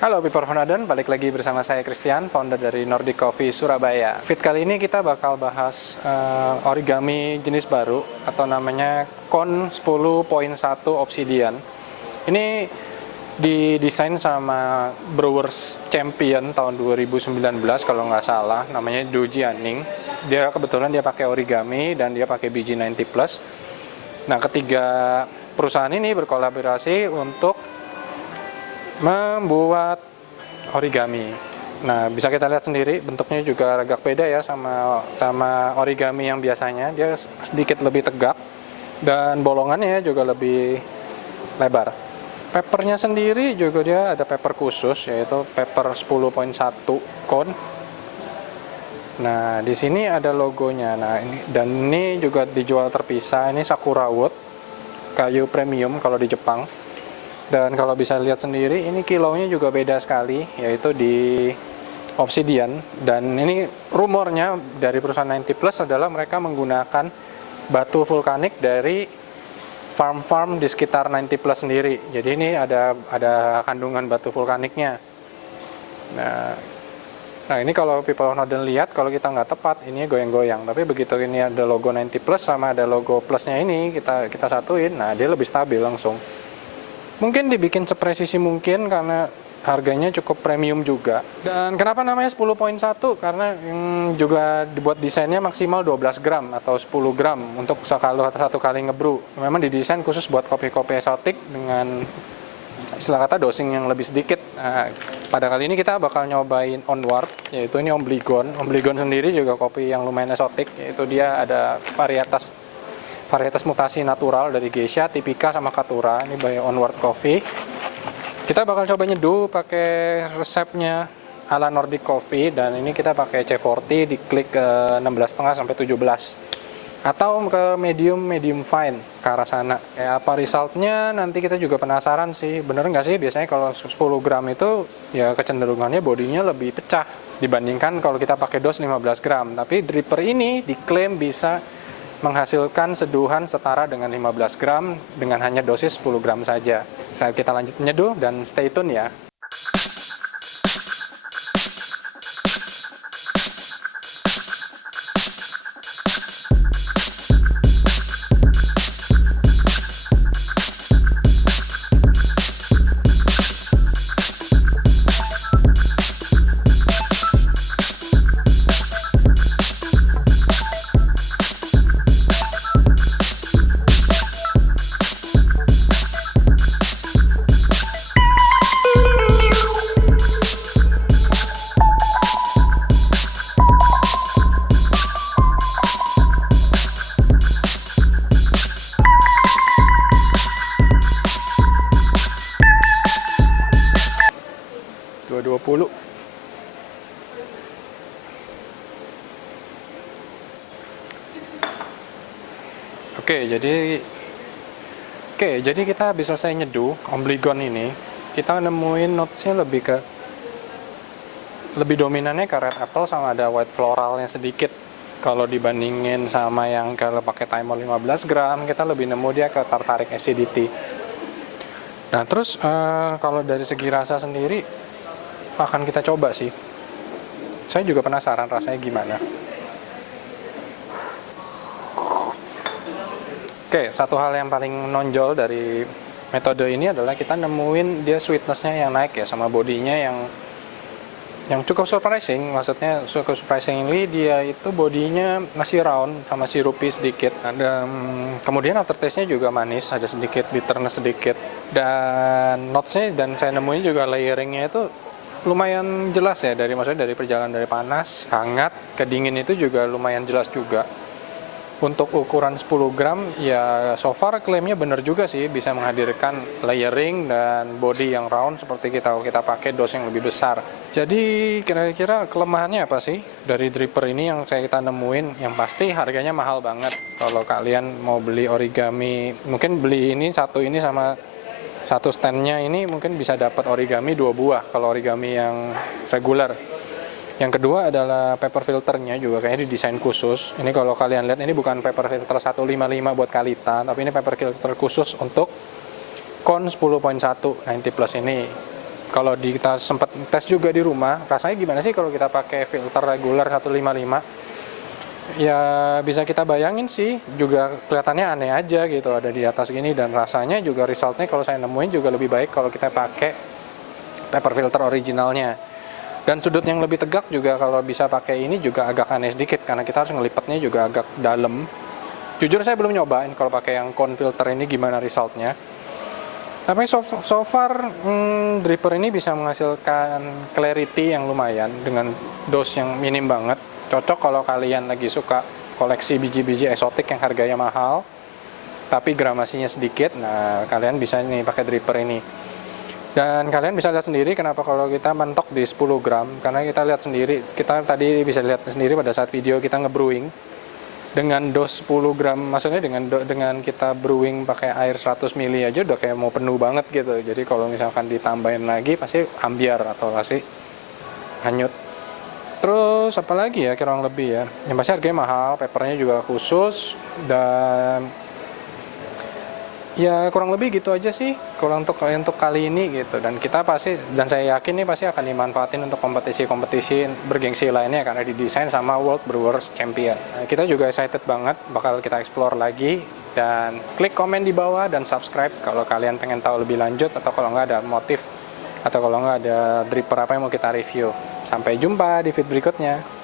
Halo Piper Honaden, balik lagi bersama saya Christian, founder dari Nordic Coffee Surabaya. Fit kali ini kita bakal bahas origami jenis baru atau namanya Con 10.1 Obsidian. Ini didesain sama Brewers Champion tahun 2019 kalau nggak salah, namanya Du Jianing. Dia kebetulan dia pakai origami dan dia pakai BG90 Plus. Nah, ketiga perusahaan ini berkolaborasi untuk membuat origami. Nah, bisa kita lihat sendiri bentuknya juga agak beda ya sama origami yang biasanya. Dia sedikit lebih tegak dan bolongannya juga lebih lebar. Papernya sendiri juga dia ada paper khusus, yaitu paper 10.1 cone. Nah, di sini ada logonya. Nah, ini juga dijual terpisah. Ini Sakura Wood, kayu premium kalau di Jepang. Dan kalau bisa lihat sendiri, ini kilonya juga beda sekali, yaitu di Obsidian. Dan ini rumornya dari perusahaan 90 Plus adalah mereka menggunakan batu vulkanik dari farm-farm di sekitar 90 Plus sendiri. Jadi ini ada kandungan batu vulkaniknya. Nah ini kalau people Honaden lihat, kalau kita nggak tepat, ini goyang-goyang. Tapi begitu ini ada logo 90 Plus sama ada logo plusnya ini, kita satuin, nah dia lebih stabil langsung. Mungkin dibikin sepresisi mungkin karena harganya cukup premium juga. Dan kenapa namanya 10.1? Karena juga dibuat desainnya maksimal 12 gram atau 10 gram untuk satu kali ngebrew. Memang didesain khusus buat kopi-kopi eksotik dengan istilah kata dosing yang lebih sedikit. Nah, pada kali ini kita bakal nyobain Onward, yaitu ini Obligon. Obligon sendiri juga kopi yang lumayan eksotik, yaitu dia ada varietas mutasi natural dari Geisha, Tipika, sama Katura. Ini by Onward Coffee. Kita bakal coba nyeduh pakai resepnya ala Nordic Coffee, dan ini kita pakai C40 di klik ke 16,5 sampai 17. Atau ke medium fine ke arah sana. Kayak apa resultnya nanti kita juga penasaran sih. Bener nggak sih biasanya kalau 10 gram itu ya kecenderungannya bodinya lebih pecah dibandingkan kalau kita pakai dos 15 gram. Tapi dripper ini diklaim bisa menghasilkan seduhan setara dengan 15 gram dengan hanya dosis 10 gram saja. Saat kita lanjut menyeduh dan stay tune ya. Jadi kita habis selesai nyeduh Obligon ini, kita nemuin notesnya lebih dominannya ke red apple sama ada white floralnya sedikit. Kalau dibandingin sama yang kalau pakai timer 15 gram, kita lebih nemu dia ke tartaric acidity. Nah terus kalau dari segi rasa sendiri akan kita coba sih. Saya juga penasaran rasanya gimana. Oke, satu hal yang paling menonjol dari metode ini adalah kita nemuin dia sweetness-nya yang naik ya, sama bodinya yang cukup surprising. Maksudnya cukup surprisingly dia itu bodinya masih round sama sirupy sedikit. Kemudian aftertaste-nya juga manis, ada sedikit bitterness sedikit. Dan notes-nya dan saya nemuin juga layering-nya itu lumayan jelas ya, maksudnya dari perjalanan dari panas, hangat, ke dingin itu juga lumayan jelas juga. Untuk ukuran 10 gram, ya so far klaimnya benar juga sih, bisa menghadirkan layering dan body yang round seperti kita pakai dos yang lebih besar. Jadi kira-kira kelemahannya apa sih dari dripper ini yang kita nemuin? Yang pasti harganya mahal banget. Kalau kalian mau beli origami, mungkin beli ini satu sama satu standnya ini mungkin bisa dapat origami 2 buah kalau origami yang regular. Yang kedua adalah paper filternya juga kayaknya didesain khusus. Ini kalau kalian lihat ini bukan paper filter 155 buat Kalita, tapi ini paper filter khusus untuk Con 10.1 90 Plus ini. Kalau kita sempat tes juga di rumah, rasanya gimana sih kalau kita pakai filter reguler 155? Ya bisa kita bayangin sih, juga kelihatannya aneh aja gitu ada di atas gini, dan rasanya juga resultnya kalau saya nemuin juga lebih baik kalau kita pakai paper filter originalnya. Dan sudut yang lebih tegak juga kalau bisa pakai ini juga agak aneh sedikit karena kita harus ngelipatnya juga agak dalam. Jujur saya belum nyobain kalau pakai yang cone filter ini gimana resultnya. Tapi so far dripper ini bisa menghasilkan clarity yang lumayan dengan dose yang minim banget. Cocok kalau kalian lagi suka koleksi biji-biji eksotik yang harganya mahal tapi gramasinya sedikit. Nah, kalian bisa nih pakai dripper ini. Dan kalian bisa lihat sendiri kenapa kalau kita mentok di 10 gram, karena kita lihat sendiri, kita tadi bisa lihat sendiri pada saat video kita ngebrewing dengan dos 10 gram, maksudnya dengan kita brewing pakai air 100 ml aja udah kayak mau penuh banget gitu. Jadi kalau misalkan ditambahin lagi pasti ambiar atau pasti hanyut. Terus apa lagi ya kurang lebih ya, yang pasti harganya mahal, papernya juga khusus, dan ya kurang lebih gitu aja sih kalau untuk kali ini gitu. Dan kita pasti, dan saya yakin nih pasti akan dimanfaatin untuk kompetisi-kompetisi bergengsi lainnya karena didesain sama World Brewers Champion. Nah, kita juga excited banget bakal kita explore lagi, dan klik komen di bawah dan subscribe kalau kalian pengen tahu lebih lanjut, atau kalau nggak ada motif atau kalau nggak ada dripper apa yang mau kita review. Sampai jumpa di feed berikutnya.